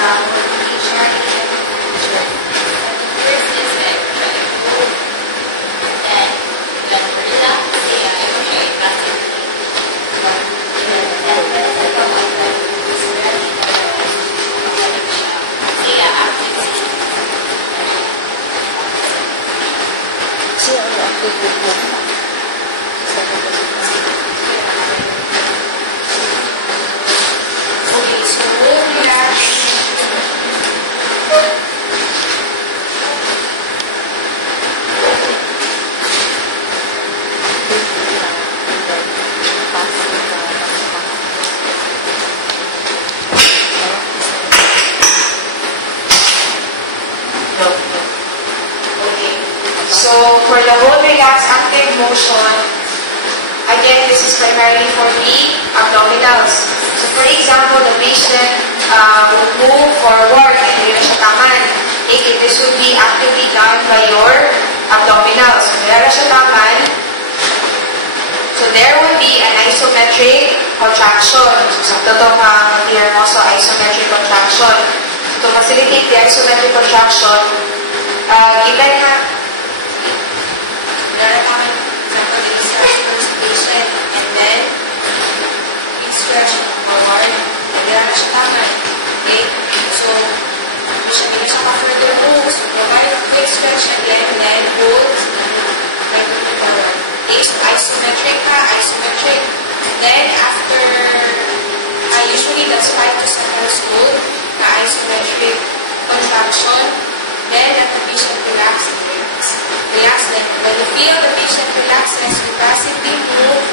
sa HRAM. First is the move. Then, when we relax, emotionally passively. Then, the second one is very active. Okay, so we'll relax. So, for the whole relaxed active motion, again, this is primarily for the abdominals. So, for example, the patient will move forward and hindi na siya taman. Okay, this will be actively done by your abdominals. So, hindi na siya taman. So, there will be an isometric contraction. So, sa totoo ma-clear mo sa isometric contraction. So, to facilitate the isometric contraction, given na and then stretch forward and then okay, so we should make some further moves, provide a quick stretch again and then hold right forward. Okay, so isometric, then after usually that's 5 to 7 school na isometric contraction, then let the patient relax. Then when you feel the patient relaxes, you passively move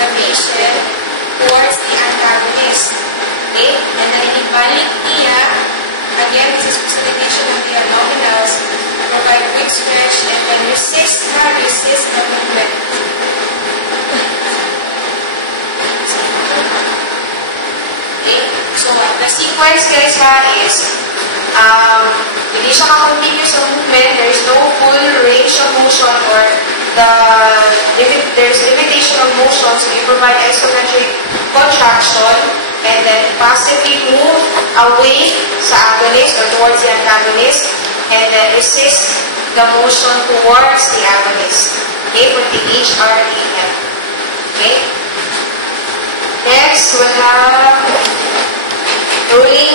the patient towards the antagonist. Okay? And then ibalik niya, again, this is facilitation of the abdominals, provide quick stretch, and then resist the movement. Okay? So the sequence, guys, is hindi siya ka-continuous ng movement, there is no full range of motion or there's limitation of motion, so you provide isometric contraction and then passively move away sa agonist or towards the antagonist and then resist the motion towards the agonist. Okay, for the HRAM. Okay? Next, we'll have rolling